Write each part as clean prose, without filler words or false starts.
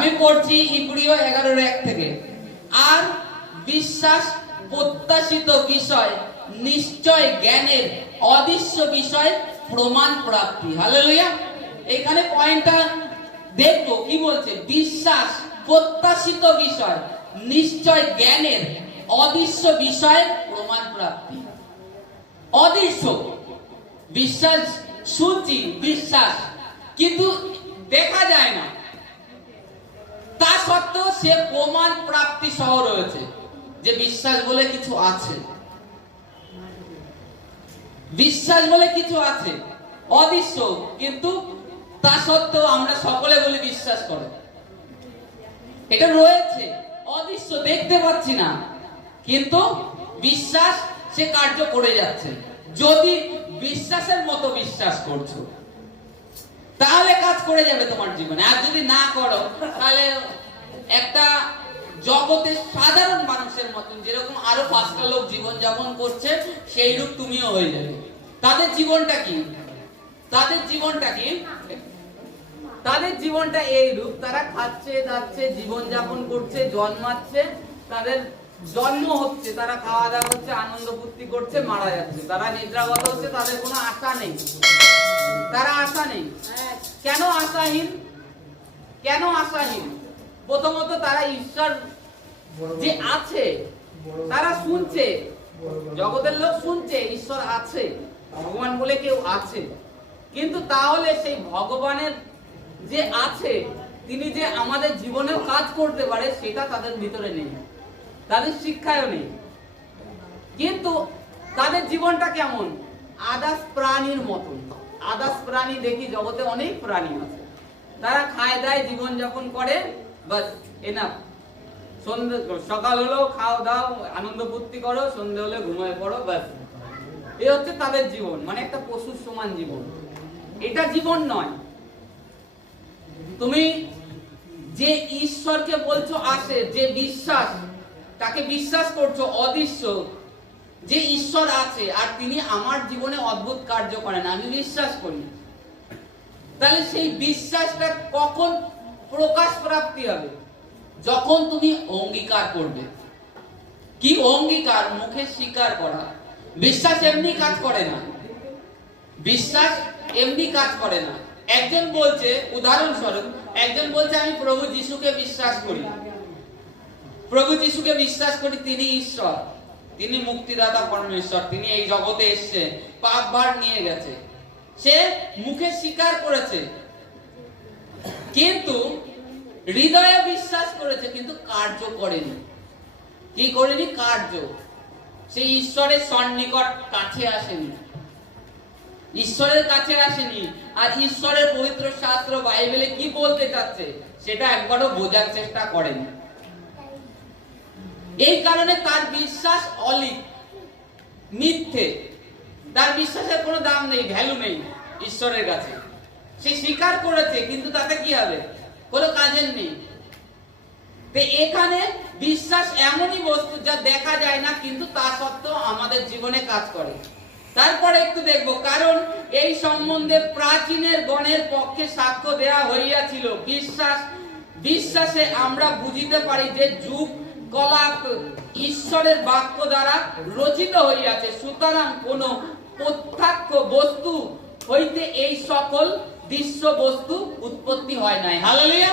আমি পড়ছি ইব্রিয় 11:1 থেকে। আর বিশ্বাস প্রত্যাশিত বিষয়, নিশ্চয় জ্ঞানের অদৃশ্য বিষয় প্রমাণ প্রাপ্তি। হালেলুয়া। এখানে পয়েন্টটা দেখো কি বলছে, বিশ্বাস প্রত্যাশিত বিষয়, নিশ্চয় জ্ঞানের অদৃশ্য বিষয় প্রমাণ প্রাপ্তি। অদৃশ্য বিশ্বাস, শুনছি বিশ্বাস, কিন্তু দেখা যায় না, তা সত্ত্বেও সে প্রমাণ প্রাপ্তি সহ রয়েছে যে বিশ্বাস বলে কিছু আছে, বিশ্বাস বলে কিছু আছে অদৃশ্য, কিন্তু তা সত্ত্বেও আমরা সকলে বলি বিশ্বাস করে। এটা রয়েছে অদৃশ্য, দেখতে পাচ্ছি না, কিন্তু বিশ্বাস সে কার্য করে যাচ্ছে। যদি বিশ্বাসের মতো বিশ্বাস করছো তাহলে কাজ করে যাবে তোমার জীবনে। আর যদি না করো তাহলে একটা জগতের সাধারণ মানুষের মতন, যেরকম আরো 5টা লোক জীবন যাপন করছে সেই রূপ তুমিও হয়ে যাবে। তাদের জীবনটা কি? তাদের জীবনটা কি? তাদের জীবনটা এই রূপ, তারা খাচ্ছে দাচ্ছে, জীবন যাপন করছে, জন্মাচ্ছে, তাদের জন্ম হচ্ছে, তারা খাওয়া দাওয়া করছে, আনন্দ ফুর্তি করছে, মারা যাচ্ছে, তারা নিদ্রাগত হচ্ছে, তাদের কোনো আশা নেই, তারা আশা নেই। কেন আশাহীন? কেন আশাহীন? প্রথমত তারা ঈশ্বর যে আছে তারা শুনছে, জগতের লোক শুনছে ঈশ্বর আছে, ভগবান বলে কেউ আছে, কিন্তু তাহলে সেই ভগবানের যে আছে, তিনি যে আমাদের জীবনেও কাজ করতে পারে, সেটা তাদের ভিতরে নেই, তাদের শিক্ষায়ও নেই। কিন্তু তাদের জীবনটা কেমন? আদার্স প্রাণীর মতন। আদার্স প্রাণী দেখি জগতে অনেক প্রাণী আছে, তারা খায় দায় জীবন যাপন করে, বাস এনাফ। সন্ধ্যে সকাল হলো খাও দাও আনন্দ ফুর্তি করো, সন্ধ্যে হলে ঘুমিয়ে পড়ো, বাস। এই হচ্ছে তাদের জীবন, মানে একটা পশুর সমান জীবন। এটা জীবন নয়। তুমি যে ঈশ্বরকে বলছো আসে, যে বিশ্বাস, তাকে বিশ্বাস করছো অদৃশ্য, যে ঈশ্বর আছে আর তিনি আমার জীবনে অদ্ভুত কার্য করেন, আমি বিশ্বাস করি, তাহলে সেই বিশ্বাসটা কখন প্রকাশ প্রাপ্তি হবে? যখন তুমি অঙ্গীকার করবে। কি অঙ্গীকার? মুখে স্বীকার করা। বিশ্বাস এমনি কাজ করে না, বিশ্বাস এমনি কাজ করে না। একজন বলছে, উদাহরণস্বরূপ একজন বলছে আমি প্রভু যিশুকে বিশ্বাস করি, প্রভু যিশুকে বিশ্বাস করি, তিনি ঈশ্বর, তিনি মুক্তিদাতা পরমেশ্বর, তিনি এই জগতে এসেছে, পাপ ভার নিয়ে গেছে, সে মুখে স্বীকার করেছে, কিন্তু হৃদয়ে বিশ্বাস করেছে, কিন্তু কার্য করেনি। কি করেনি? কার্য। সে ঈশ্বরের সন্নিকট কাছে আসেনি, ঈশ্বরের কাছে আসেনি। আর ঈশ্বরের পবিত্র শাস্ত্র বাইবেলে কি বলতে চাচ্ছে সেটা একবারও বোঝার চেষ্টা করেনি। এই কারণে তার বিশ্বাস অলিক, মিথ্যে, তার বিশ্বাসের কোনো দাম নেই, ভ্যালু নেই ঈশ্বরের কাছে। সে স্বীকার করেছে, কিন্তু তাতে কি হবে? কোনো কাজের নেই। তো এখানে বিশ্বাস এমনই বস্তু যা দেখা যায় না, কিন্তু তা সত্ত্বেও আমাদের জীবনে কাজ করে। তারপরে একটু দেখবো, কারণ এই সম্বন্ধে প্রাচীনের গণের পক্ষে সাক্ষ্য দেয়া হইয়াছিল। বিশ্বাসে আমরা বুঝিতে পারি যে যুগ কলাপ ঈশ্বরের বাক্য দ্বারা রচিত হইয়াছে, সুতরাং কোন প্রত্যক্ষ বস্তু হইতে এই সকল দৃশ্য বস্তু উৎপত্তি হয় নাই। হালেলুয়া।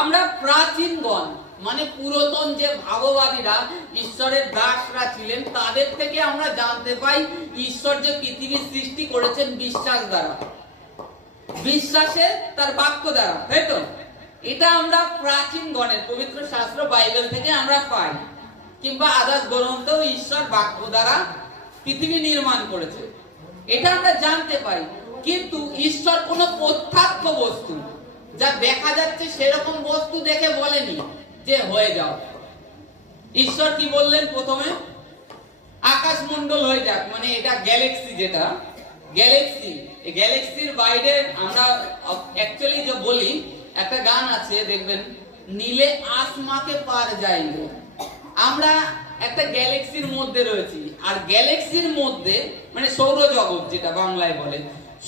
আমরা প্রাচীনগণ মানে পুরাতন যে ভাববাদীরা, ঈশ্বরের দাসরা ছিলেন, তাদের থেকে আমরা জানতে পাই ঈশ্বর যে পৃথিবী সৃষ্টি করেছেন বিশ্বাস দ্বারা, বিশ্বাসে তার বাক্য দ্বারা, তাই তো? এটা আমরা প্রাচীন গণের পবিত্র শাস্ত্র বাইবেল থেকে আমরা পাই, কিংবা আদার্স গ্রন্থেও ঈশ্বর বাক্য দ্বারা পৃথিবী নির্মাণ করেছে, এটা আমরা জানতে পাই। কিন্তু ঈশ্বর কোনো প্রত্যক্ষ বস্তু যা দেখা যাচ্ছে সেরকম বস্তু দেখে বলেনি যে হয়ে যাও। ঈশ্বর কি বললেন? প্রথমে আকাশমণ্ডল হয়ে যাক, মানে এটা গ্যালাক্সি, যেটা গ্যালাক্সি, এই গ্যালাক্সির বাইরে আমরা অ্যাকচুয়ালি যে বলি, একটা গান আছে দেখবেন, নীলে আসমাকে পার যাইব। আমরা একটা গ্যালাক্সির মধ্যে রয়েছি, আর গ্যালাক্সির মধ্যে মানে সৌরজগৎ যেটা বাংলায় বলে,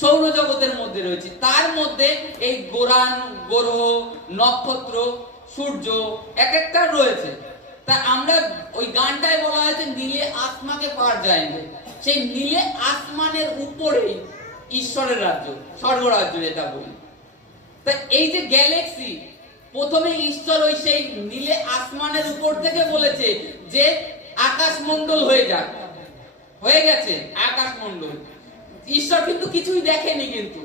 সৌরজগতের মধ্যে রয়েছি, তার মধ্যে এই গোরান, গ্রহ, নক্ষত্র, সূর্য এক একটা রয়েছে। তা আমরা ওই গানটায় বলা হয়েছে নীলে আসমাকে পার যায়নি, সেই নীলে আসমানের উপরেই ঈশ্বরের রাজ্য, স্বর্গরাজ্য যেটা বলি। তা এই যে গ্যালাক্সি, প্রথমে ঈশ্বর ওই সেই নীলে আসমানের উপর থেকে বলেছে যে আকাশমণ্ডল হয়ে যাক, হয়ে গেছে আকাশমণ্ডল। ঈশ্বর কিন্তু কিছুই দেখেনি, কিন্তু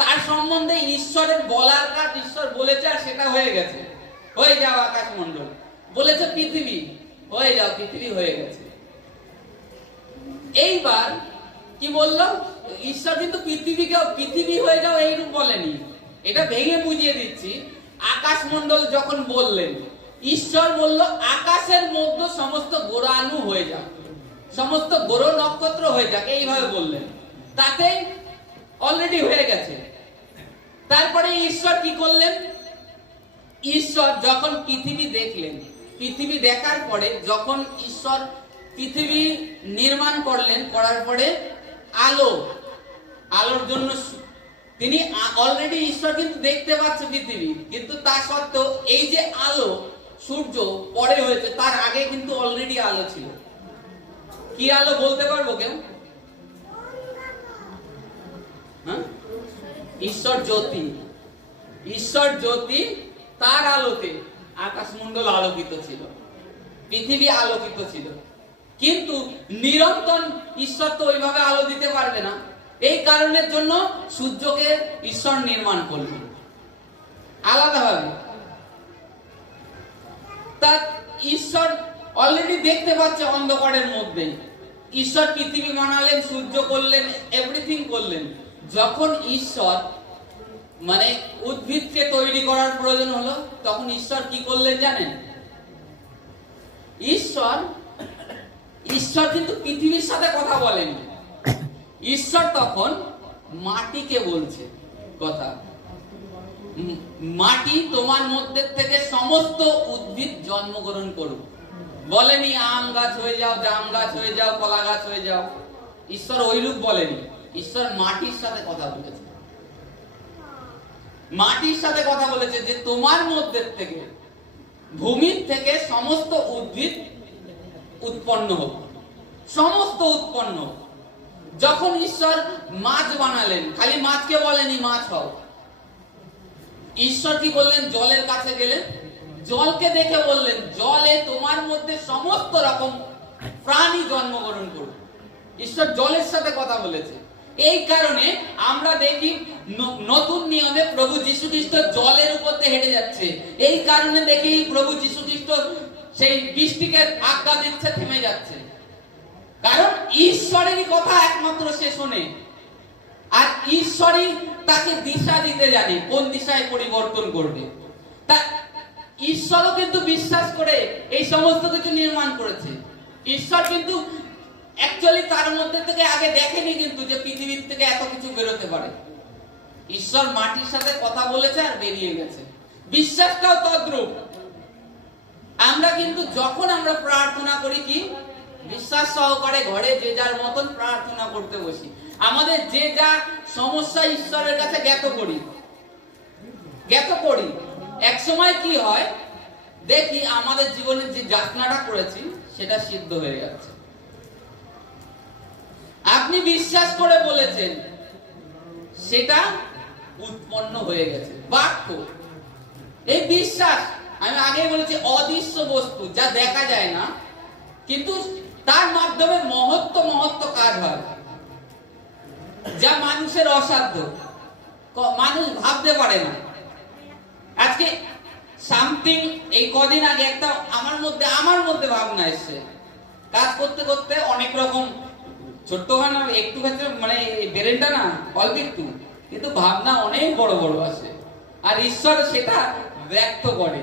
তার সম্বন্ধে ঈশ্বরের বলার কাজ ঈশ্বর বলেছে আর সেটা হয়ে গেছে, হয়ে যাও আকাশমণ্ডল। বলেছে পৃথিবী, হয়ে যাও পৃথিবী, হয়ে গেছে। এইবার কি বললো ঈশ্বর, কিন্তু পৃথিবীকে পৃথিবী হয়ে যাও এইরূপ বলেনি, এটা ভেঙে বুঝিয়ে দিচ্ছি। আকাশমণ্ডল যখন বললেন, ঈশ্বর বলল আকাশের মধ্যে সমস্ত গ্রহাণু হয়ে যাক, সমস্ত গ্রহ নক্ষত্র হয়ে যাক, এইভাবে বললেন, তাতে অলরেডি হয়ে গেছে। তারপরে ঈশ্বর কি করলেন, ঈশ্বর যখন পৃথিবী দেখলেন, পৃথিবী দেখার পরে যখন ঈশ্বর পৃথিবী নির্মাণ করলেন, করার পরে আলোর জন্য তিনি অলরেডি ঈশ্বর কিন্তু দেখতে পাচ্ছে পৃথিবী, কিন্তু তা সত্ত্বেও এই যে আলো, সূর্য পরে হয়েছে, তার আগে কিন্তু অলরেডি আলো ছিল। কি আলো বলতে পারবো কেউ? হ্যাঁ, ঈশ্বর জ্যোতি। ঈশ্বর জ্যোতি, তার আলোতে আকাশমণ্ডল আলোকিত ছিল, পৃথিবী আলোকিত ছিল। কিন্তু নিরন্তর ঈশ্বর তো ওইভাবে আলো দিতে পারবে না, এই কারণের জন্য সূর্যকে ঈশ্বর নির্মাণ করলেন আলাদাভাবে। তা ঈশ্বর অলরেডি দেখতে পাচ্ছে অন্ধকারের মধ্যে, ঈশ্বর পৃথিবী বানালেন, সূর্য করলেন, এভরিথিং করলেন। যখন ঈশ্বর মানে উদ্ভিদকে তৈরি করার প্রয়োজন হলো, তখন ঈশ্বর কি করলেন জানেন? ঈশ্বর কিন্তু পৃথিবীর সাথে কথা বলেন, ঈশ্বর তখন মাটিকে বলছে কথা, মাটি তোমার মধ্যে থেকে সমস্ত উদ্ভিদ জন্মগ্রহণ করুক। বলেনি আম গাছ হয়ে যাও, জাম গাছ হয়ে যাও, কলা গাছ হয়ে যাও। ঈশ্বর ওইরূপ বলেনি, ঈশ্বর মাটির সাথে কথা বলেছে, মাটির সাথে কথা বলেছে যে তোমার মধ্যে থেকে, ভূমির থেকে সমস্ত উদ্ভিদ উৎপন্ন হোক, সমস্ত উৎপন্ন হোক। যখন ঈশ্বর মাছ বানালেন, খালি মাছকে বলেনি মাছ হও, ঈশ্বর কি করলেন? জলের কাছে গেলেন, জলকে দেখে বললেন জলে তোমার মধ্যে সমস্ত রকম প্রাণী জন্মগ্রহণ করবে। ঈশ্বর জলের সাথে কথা বলেছে। এই কারণে আমরা দেখি নতুন নিয়মে প্রভু যীশু খ্রিস্ট জলের উপর দিয়ে হেঁটে যাচ্ছে। এই কারণে দেখি প্রভু যীশু খ্রিস্ট সেই বৃষ্টিকে আজ্ঞা দিচ্ছে, থেমে যাচ্ছে, কারণ ঈশ্বরেরই কথা একমাত্র সে শোনে, আর ঈশ্বরই তাকে দিশা দিতে জানে কোন দিশায় পরিবর্তন করবে। তা ঈশ্বরও কিন্তু বিশ্বাস করে এই সমস্ত কিছু নির্মাণ করেছে। ঈশ্বর কিন্তু অ্যাকচুয়ালি তার মধ্যে থেকে আগে দেখেনি কিন্তু যে পৃথিবীর থেকে এত কিছু বেরোতে পারে। ঈশ্বর মাটির সাথে কথা বলেছে আর বেরিয়ে গেছে। বিশ্বাসটাও তদ্রূপ। আমরা কিন্তু যখন আমরা প্রার্থনা করি, কি বিশ্বাস সহকারে ঘরে যে যার মতন প্রার্থনা করতে বসি, আমাদের যে যা সমস্যা ঈশ্বরের কাছে জ্ঞাত করি। এক সময় কি হয় দেখি আমাদের জীবনের যে যাতনাটা করেছি সেটা সিদ্ধ হয়ে যাচ্ছে। আপনি বিশ্বাস করে বলেছেন, সেটা উৎপন্ন হয়ে গেছে। বাক্য, এই বিশ্বাস আমি আগেই বলেছি অদৃশ্য বস্তু, যা দেখা যায় না, কিন্তু তার মাধ্যমে মহত্ব কাজ হয়, যা মানুষের অসাধ্য, মানুষ ভাবতে পারে না। আজকে সামথিং এই কদিন আগে একটা আমার মধ্যে ভাবনা এসছে, কাজ করতে করতে অনেক রকম ছোট্টখানা একটু ক্ষেত্রে মানে ব্রেনটা না অল্প একটু, কিন্তু ভাবনা অনেক বড় বড় আসে, আর ঈশ্বর সেটা ব্যক্ত করে।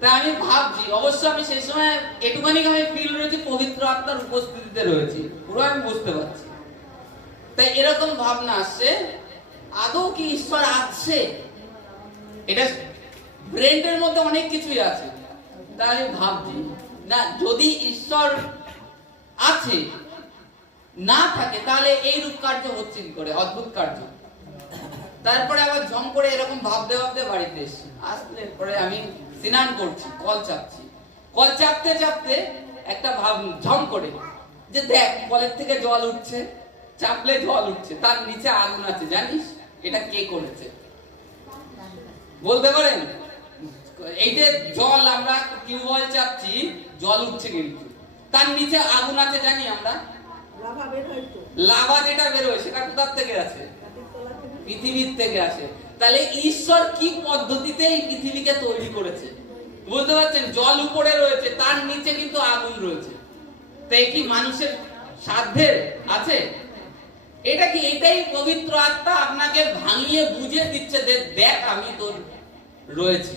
তা আমি ভাবছি, অবশ্য আমি সেই সময় একটুখানি আমি ফিল রয়েছি, পবিত্র আত্মার উপস্থিতিতে রয়েছি, পুরো আমি বুঝতে পারছি। তাই এরকম ভাবনা আসছে, আদৌ কি ঈশ্বর আছে? এটা ব্রেনের মধ্যে অনেক কিছুই আছে। তাই আমি ভাবছি, না, যদি ঈশ্বর আছে, না থাকে তাহলে এই রূপ কার্য হচ্ছে কি করে? অদ্ভুত কার্য। তারপরে আবার ঝম করে এরকম ভাবতে ভাবতে বাড়িতে এসেছি। আসলে পরে আমি স্নান করছি, কল চাপছি, কল চাপতে চাপতে একটা ভাব ঝম করে যে দেখ কলের থেকে জল উঠছে, চাপলে জল উঠছে, তার নিচে আগুন আছে, জানিস এটা কে করেছে? বলতে পারেন? এই যে জল আমরা টিউবওয়েল চাপছি, জল উঠছে কিন্তু তার নিচে আগুন আছে, জানি আমরা। লাভা যেটা বেরোয় সেটা কোথা থেকে আছে? পৃথিবীর থেকে আসে। তাহলে ঈশ্বর কি পদ্ধতিতে এই পৃথিবীকে তৈরি করেছে বুঝতে পারছেন? জল উপরে রয়েছে, তার নিচে কিন্তু আগুন রয়েছে। তাই কি মানুষের সাধ্যের আছে? এটা কি? এটাই পবিত্র আত্মা আপনাকে ভাঙিয়ে বুঝিয়ে দিচ্ছে, দেখ আমি তোর রয়েছি।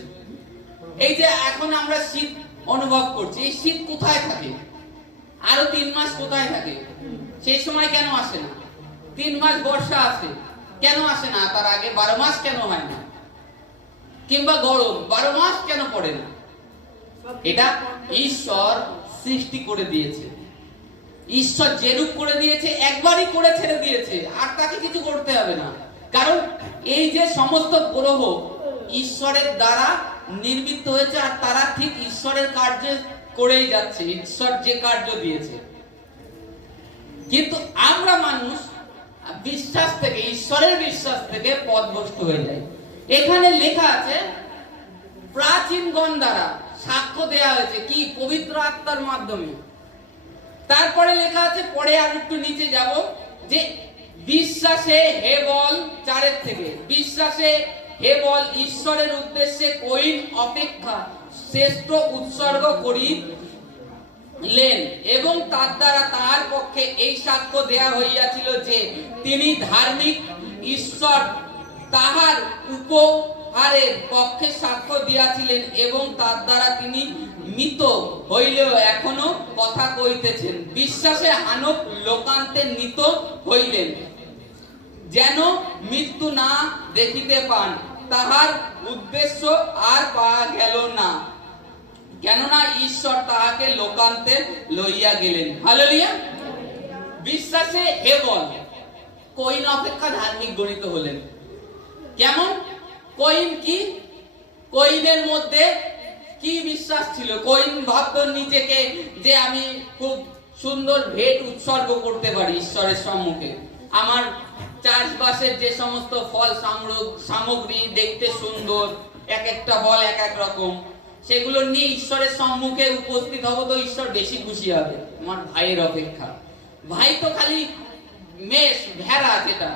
এই যে এখন আমরা শীত অনুভব করছি, এই শীত কোথায় থাকে? আরো 3 মাস কোথায় থাকে? সেই সময় কেন আসে না? 3 মাস বর্ষা আসে, কেন আসে না? তার আগে 12 মাস কেন হয় না? কিংবা গরম 12 মাস কেন পড়ে না? এটা ঈশ্বর সৃষ্টি করে দিয়েছে। ঈশ্বর যেরূপ করে দিয়েছে, একবারই করে ছেড়ে দিয়েছে, আর তাকে কিছু করতে হবে না। কারণ এই যে সমস্ত গ্রহ ঈশ্বরের দ্বারা নির্মিত হয়েছে, আর তারা ঠিক ঈশ্বরের কার্য করেই যাচ্ছে, ঈশ্বর যে কার্য দিয়েছে। কিন্তু আমরা মানুষ বিশ্বাস থেকে, ঈশ্বরের বিশ্বাস থেকে পথভ্রষ্ট হয়ে যায়। এখানে লেখা আছে প্রাচীনগণ দ্বারা সাক্ষ্য দেয়া হয়েছে, কি? পবিত্র আত্মার মাধ্যমে। তারপরে লেখা আছে, পরে আর একটু নিচে যাব, যে বিশ্বাসে হেবল 4 থেকে, বিশ্বাসে হেবল ঈশ্বরের উদ্দেশ্যে কইন অপেক্ষা শ্রেষ্ঠ উৎসর্গ করিলেন, এবং তার দ্বারা তাহার পক্ষে এই সাক্ষ্য দেয়া হইয়াছিল যে তিনি ধার্মিক। ঈশ্বর তাহার উপহারের পক্ষে সাক্ষ্য দিয়াছিলেন, এবং তার দ্বারা তিনি মৃত হইলেও এখনো কথা কইতেছেন। বিশ্বাসে হানক লোকান্তে মৃত হইলেন, যেন মৃত্যু না দেখিতে পান। তাহার উদ্দেশ্য আর পাওয়া গেল না, কেননা ঈশ্বর তাহাকে লোকান্তে লইয়া গেলেন। হালেলুয়া। বিশ্বাসে হেবল কইন অপেক্ষা ধার্মিক গণিত হলেন। কেমন? কইন কি? কইনের মধ্যে কি বিশ্বাস ছিল? কইন ভাবতো নিজেকে যে আমি খুব সুন্দর ভেট উৎসর্গ করতে পারি ঈশ্বরের সম্মুখে। আমার চাষবাসের যে সমস্ত ফল সামগ্রী দেখতে সুন্দর, এক একটা ফল এক এক রকম, সেগুলো নিয়ে ঈশ্বরের সম্মুখে উপস্থিত হব তো ঈশ্বর বেশি খুশি হবে আমার ভাইয়ের অপেক্ষা। ভাই তো খালি মেষ, ভেড়া, যেটা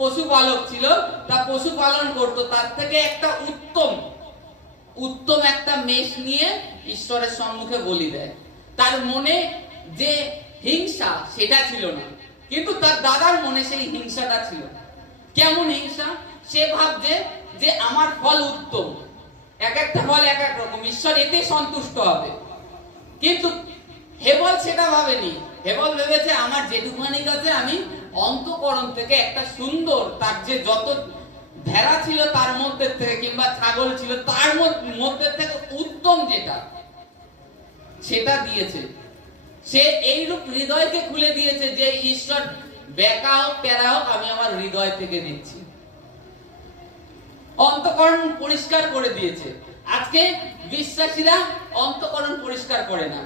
পশুপালক ছিল, তা পশুপালন করত, তার থেকে একটা উত্তম একটা মেষ নিয়ে ঈশ্বরের সম্মুখে বলি দেয়। তার মনে যে হিংসা সেটা ছিল না, কিন্তু তার দাদার মনে সেই হিংসাটা ছিল। কেমন হিংসা? সে ভাবছে যে আমার ফল উত্তম, এক একটা ফল এক এক রকম, ঈশ্বর এতে সন্তুষ্ট হবে। কিন্তু হেবল সেটা ভাবেনি। হেবল ভেবেছে আমার যেটুকুখানি কাছে আমি অন্তঃকরণ থেকে একটা সুন্দর, তার যে যত ভেড়া ছিল তার মধ্যে থেকে, কিংবা ছাগল ছিল তার মধ্যে থেকে উত্তম যেটা, সেটা দিয়েছে। সে এইরূপ হৃদয়কে খুলে দিয়েছে যে ঈশ্বর বেকা হোক প্যারা হোক, আমি আমার হৃদয় থেকে দিচ্ছি। অন্তঃকরণ পরিষ্কার করে দিয়েছে। আজকে বিশ্বাসীরা অন্তঃকরণ পরিষ্কার করে না,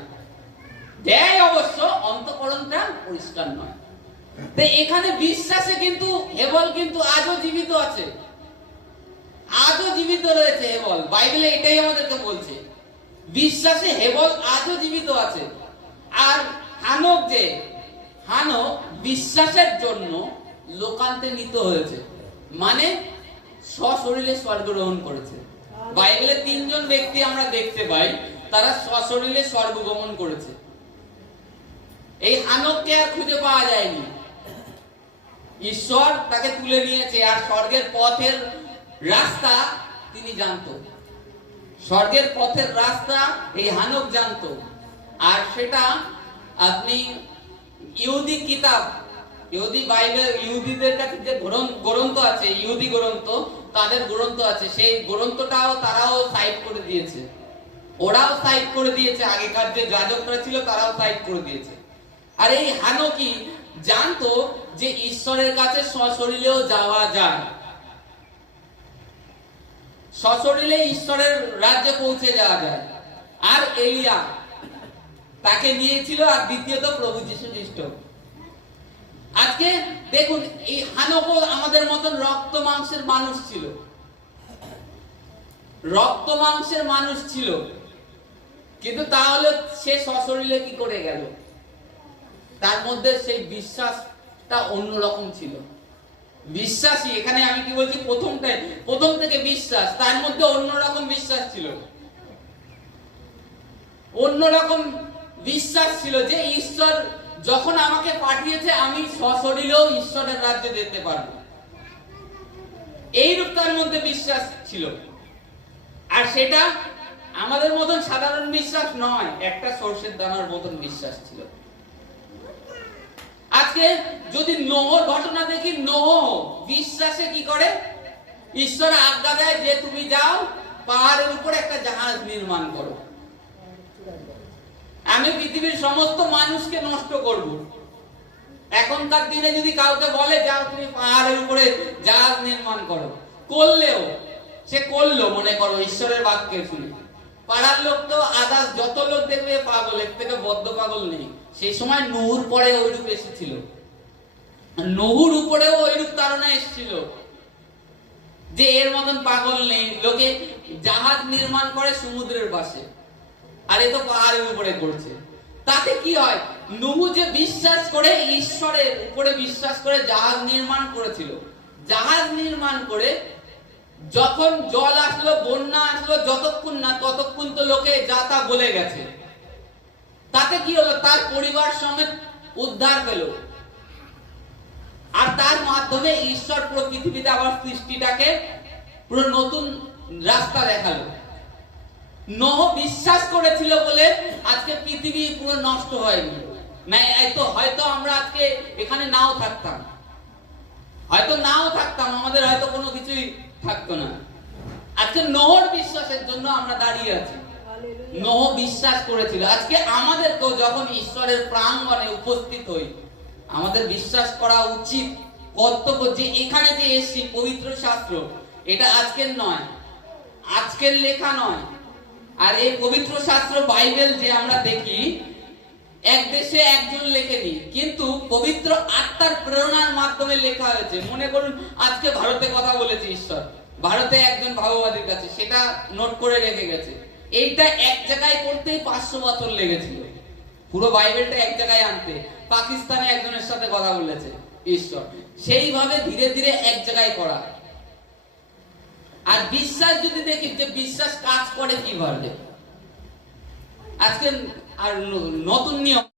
দেয় অবশ্য, অন্তঃকরণটা পরিষ্কার নয়। তো এখানে বিশ্বাসে কিন্তু হেবল কিন্তু আজও জীবিত আছে, আজও জীবিত রয়েছে হেবল। বাইবেলে এটাই আমাদেরকে বলছে, বিশ্বাসে হেবল আজও জীবিত আছে। আর হানক বিশ্বাসের জন্য লোকান্তে নিত হয়েছে, মানে সশরীরে স্বর্গরোহণ করেছে। বাইবেলে 3 জন ব্যক্তি আমরা দেখতে পাই, তারা সশরীরে স্বর্গগমন করেছে। এই হানককে আর খুঁজে পাওয়া যায়নি, ঈশ্বর তাকে তুলে নিয়েছে। আর স্বর্গের পথের রাস্তা তিনি জানতো, স্বর্গের পথের রাস্তা এই হানক জানতো। আর সেটা আপনি ইহুদি কিতাব, ইহুদি বাইবেল, ইহুদিদের কাছে যে গ্রন্থ আছে, ইহুদি গ্রন্থ, তাদের গ্রন্থ আছে, সেই গ্রন্থটাও তারাও সাইড করে দিয়েছে, ওরাও সাইড করে দিয়েছে। আগেকার যে যাজকরা ছিল তারাও সাইড করে দিয়েছে। আর এই হানকি জানতো যে ঈশ্বরের কাছে সশরীরেও যাওয়া যায়, সশরীরে ঈশ্বরের রাজ্যে পৌঁছে যাওয়া যায়। আর এলিয়া তাকে নিয়েছিল, আর দ্বিতীয়ত প্রভু যীশু খ্রিস্ট। আজকে দেখুন, এই হানকও আমাদের মতন রক্ত মাংসের মানুষ ছিল, রক্ত মাংসের মানুষ ছিল, কিন্তু তাহলে সে সশরীরে কি করে গেল? তার মধ্যে সেই বিশ্বাসটা অন্যরকম ছিল। বিশ্বাসী, এখানে আমি কি বলছি, প্রথম থেকে বিশ্বাস, তার মধ্যে অন্যরকম বিশ্বাস ছিল, অন্যরকম বিশ্বাস ছিল যে ঈশ্বর যখন আমাকে পাঠিয়েছে আমি সশরীরেও ঈশ্বরের রাজ্যে যেতে পারবো, এইরূপ তার মধ্যে বিশ্বাস ছিল। আর সেটা আমাদের মতন সাধারণ বিশ্বাস নয়, একটা সর্ষের দানার মতন বিশ্বাস ছিল। আজকে যদি নোহর ঘটনা দেখি, নোহ বিশ্বাসে কি করে, ঈশ্বর আজ্ঞা দেয় যে তুমি যাও পাহাড়ের উপর একটা জাহাজ নির্মাণ করো, আমি পৃথিবীর সমস্ত মানুষকে নষ্ট করব। এখনকার দিনে যদি কাউকে বলে যাও তুমি পাহাড়ের উপরে জাহাজ নির্মাণ করো, করলেও সে করলো, মনে করো ঈশ্বরের বাক্যে শুনে, পাড়ার লোক তো আদার্স যত লোক দেখবে পাগল, এর থেকে বদ্ধ পাগল নেই। সেই সময় নহুর পরে ওইরূপ এসেছিল, নহুর উপরেও ওইরূপ তাড়না এসেছিল যে এর মতন পাগল নেই। লোকে জাহাজ নির্মাণ করে সমুদ্রের পাশে, আর এ তো পাহাড়ের উপরে করছে। তাতে কি হয়, নহু যে বিশ্বাস করে ঈশ্বরের উপরে বিশ্বাস করে জাহাজ নির্মাণ করেছিল, জাহাজ নির্মাণ করে যখন জল আসলো, বন্যা আসলো, যতক্ষণ না ততক্ষণ তো লোকে যা তা বলে গেছে। তাতে কি হলো, তার পরিবার সমেত উদ্ধার পেল, আর তার মাধ্যমে ঈশ্বর পুরো পৃথিবীতে আবার সৃষ্টিটাকে পুরো নতুন রাস্তা দেখালো। নোহ বিশ্বাস করেছিল বলে আজকে পৃথিবী পুরো নষ্ট হয়নি। না, হয়তো আমরা আজকে এখানে নাও থাকতাম, আমাদের হয়তো কোনো কিছুই থাকতো না। আজকে নোহর বিশ্বাসের জন্য আমরা দাঁড়িয়ে আছি। নোহ বিশ্বাস করেছিল। আজকে আমাদেরকেও যখন ঈশ্বরের প্রাঙ্গণে উপস্থিত হই, আমাদের বিশ্বাস করা উচিত, কর্তব্য, যে এখানে যে এসেছি পবিত্র শাস্ত্র, এটা আজকের নয়, আজকের লেখা নয়। আর এই পবিত্র শাস্ত্র বাইবেল যে আমরা দেখি, এক দেশে একজন লেখেনি, কিন্তু পবিত্র আত্মার প্রেরণার মাধ্যমে লেখা হয়েছে। মনে করুন আজকে ভারতে কথা বলেছে ঈশ্বর, ভারতে একজন ভাববাদীর কাছে, সেটা নোট করে রেখে গেছে। এইটা এক জায়গায় করতেই 500 বছর লেগেছিল, পুরো বাইবেলটা এক জায়গায় আনতে। পাকিস্তানে একজনের সাথে কথা বলেছে ঈশ্বর, সেইভাবে ধীরে ধীরে এক জায়গায় করা। আর বিশ্বাস যদি দেখি যে বিশ্বাস কাজ করে কিভাবে, আজকে আর নতুন নিয়ম